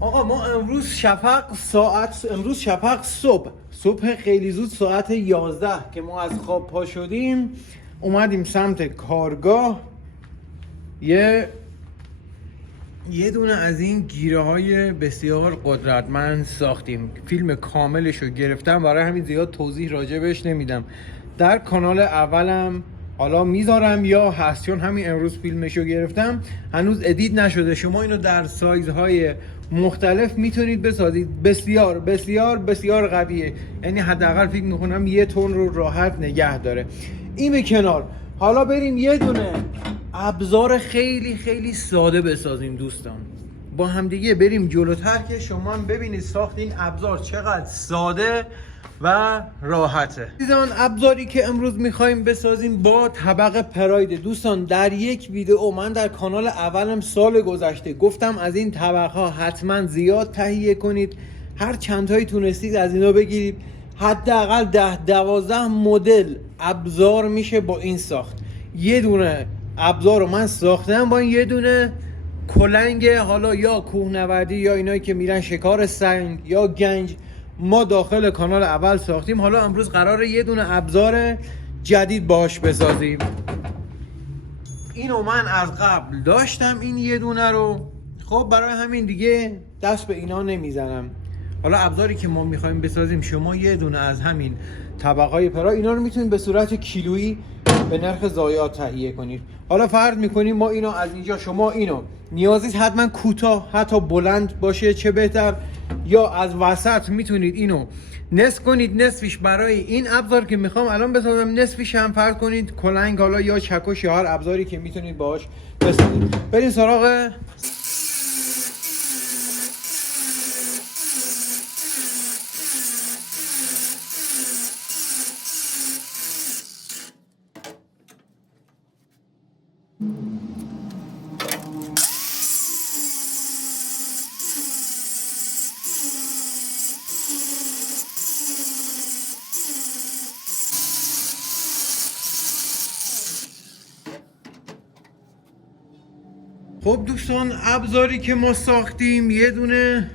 آقا ما امروز شفق صبح خیلی زود ساعت 11 که ما از خواب پا شدیم اومدیم سمت کارگاه. یه دونه از این گیره های بسیار قدرتمند ساختیم. فیلم کاملش رو گرفتم، برای همین زیاد توضیح راجبش نمیدم. در کانال اولم حالا میذارم یا هست، چون همین امروز فیلمش رو گرفتم، هنوز ادیت نشده. شما اینو در سایزهای مختلف میتونید بسازید. بسیار بسیار بسیار قویه، یعنی حداقل فکر میکنم 1 تن رو راحت نگه داره. این به کنار، حالا بریم یه دونه ابزار خیلی خیلی ساده بسازیم دوستان. با همدیگه بریم جلوتر که شما هم ببینید ساخت این ابزار چقدر ساده و راحته. دیدان ابزاری که امروز میخوایم بسازیم با طبق پراید. دوستان در یک ویدئو من در کانال اولم سال گذشته گفتم از این طبق ها حتما زیاد تهیه کنید، هر چند تایی تونستید از اینا بگیرید. حداقل 10-12 مدل ابزار میشه با این ساخت. یه دونه ابزار رو من ساختم با این یه دونه کلنگ، حالا یا کوهنوردی یا اینایی که میرن شکار سنگ یا گنج، ما داخل کانال اول ساختیم. حالا امروز قراره یه دونه ابزار جدید باش بسازیم. اینو من از قبل داشتم این یه دونه رو، خب برای همین دیگه دست به اینا نمیزنم. حالا ابزاری که ما میخوایم بسازیم، شما یه دونه از همین طبقای پرا اینا رو میتونید به صورت کیلویی به نرخ ضایعات تهیه کنید. حالا فرض میکنیم ما اینو از اینجا، شما اینو نیازیست حتما کوتاه، حتی بلند باشه چه بهتر، یا از وسط میتونید اینو نصف کنید. نصفش برای این ابزار که میخوام الان بسازم، نصفش هم فرض کنید کلنگ، حالا یا چکش، یا هر ابزاری که میتونید باهاش بسازید. بریم سراغ خب دوستان، ابزاری که ما ساختیم یه دونه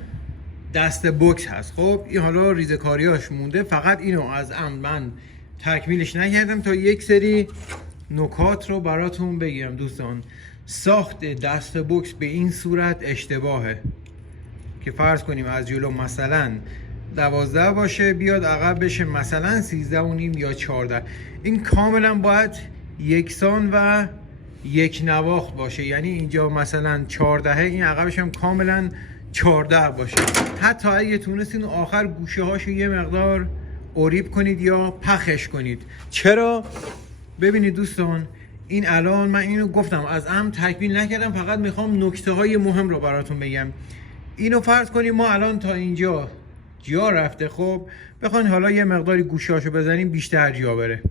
دست بوکس هست. خب این حالا ریزکاریاش مونده، فقط اینو از من تکمیلش نکردم تا یک سری نکات رو براتون بگیرم. دوستان ساخت دست بوکس به این صورت اشتباهه که فرض کنیم از جلو مثلا 12 باشه، بیاد عقب بشه مثلا 13.5 یا 14. این کاملا باید یکسان و یک نواخت باشه، یعنی اینجا مثلا 14، این عقبش هم کاملا 14 باشه. حتی اگه تونستین آخر گوشه هاشو یه مقدار اوریب کنید یا پخش کنید. چرا؟ ببینید دوستان، این الان من اینو گفتم از تکمیل نکردم، فقط میخوام نکته های مهم رو براتون بگم. اینو فرض کنیم ما الان تا اینجا جا رفته، خب بخواین حالا یه مقداری گوشه هاشو بزنیم بیشتر جا بره.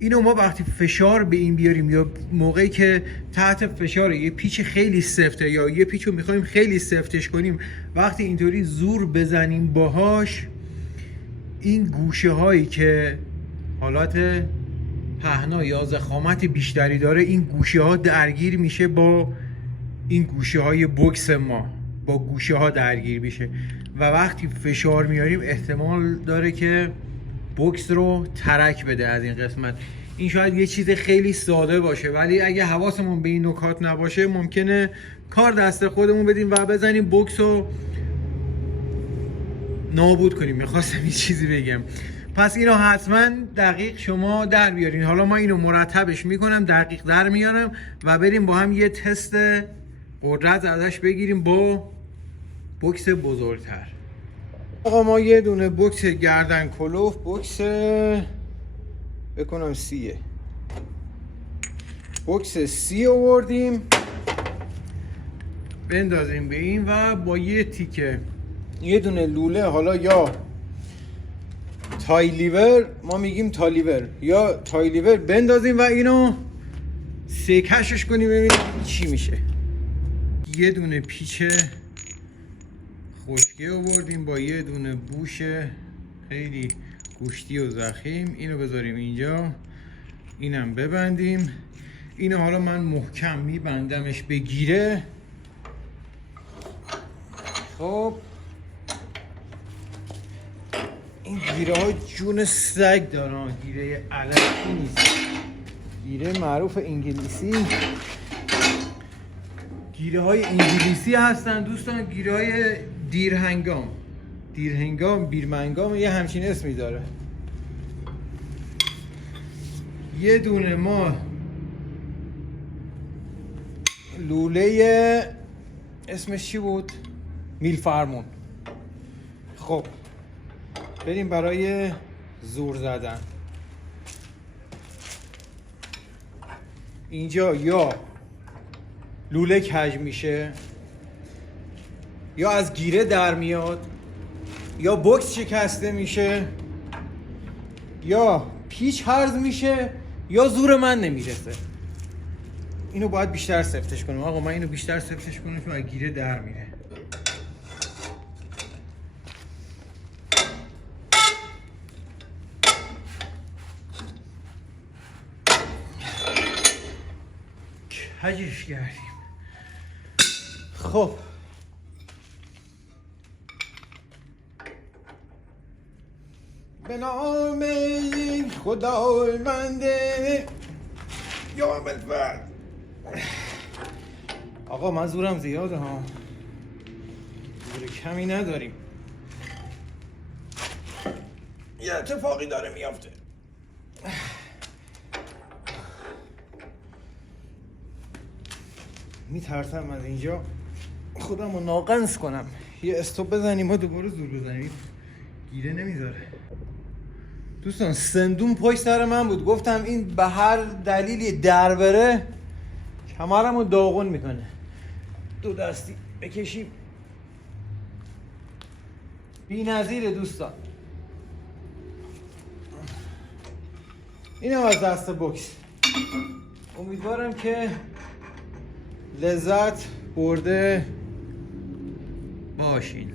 اینو ما وقتی فشار به این بیاریم یا موقعی که تحت فشار یه پیچ خیلی سفته یا یه پیچ رو میخوایم خیلی سفتش کنیم، وقتی اینطوری زور بزنیم باهاش، این گوشه هایی که حالات پهنا یا ضخامت بیشتری داره، این گوشه ها درگیر میشه با این گوشه های بوکس ما، با گوشه ها درگیر میشه و وقتی فشار میاریم احتمال داره که بوکس رو ترک بده از این قسمت. این شاید یه چیز خیلی ساده باشه، ولی اگه حواسمون به این نکات نباشه ممکنه کار دست خودمون بدیم و بزنیم بوکس رو نابود کنیم. میخواستم این چیزی بگم. پس اینو حتما دقیق شما در بیارین. حالا ما اینو مرتبش میکنم، دقیق در میارم و بریم با هم یه تست قدرت ازش بگیریم با بوکس بزرگتر. آقا ما یه دونه بوکس گردن کلوف، بوکس بکنم سیه، بوکس سی آوردیم، بندازیم به این و با یه تیکه یه دونه لوله، حالا یا تایلیور، ما میگیم تالیور یا تایلیور، بندازیم و اینو سیکشش کنیم ببینیم چی میشه. یه دونه پیچ خشکی آوردیم با یه دونه بوش خیلی گوشتی و ضخیم، اینو بذاریم اینجا، اینم ببندیم. اینو حالا من محکم میبندمش بگیره. خب این گیره ها جون سگ دارن، گیره علکی نیست، گیره معروف انگلیسی، گیره های انگلیسی هستن دوستان. گیره های دیرهنگام بیرمنگام یه همچین اسمی داره. یه دونه ما لوله اسمش چی بود؟ میل فرمون. خب بریم برای زور زدن. اینجا یا لوله کج میشه، یا از گیره در میاد، یا بوکس شکسته میشه، یا پیچ هرز میشه، یا زور من نمیرسه. اینو باید بیشتر سفتش کنم. آقا من اینو بیشتر سفتش کنم چون از گیره در میره. کجش کردیم. خب به نام خداونده یا بالفرد. آقا من زورم زیاده ها، زور کمی نداریم. یه اتفاقی داره میافته. میترسم از اینجا خودم رو ناقص کنم. یه استوب بزنیم و دوباره زور بزنیم، گیره نمیذاره. دوستان سندون پشت سر من بود، گفتم این به هر دلیلی در بره کمرمو داغون میکنه. دو دستی بکشیم. بی نظیره دوستان. اینم از دست بوکس. امیدوارم که لذت برده باشین.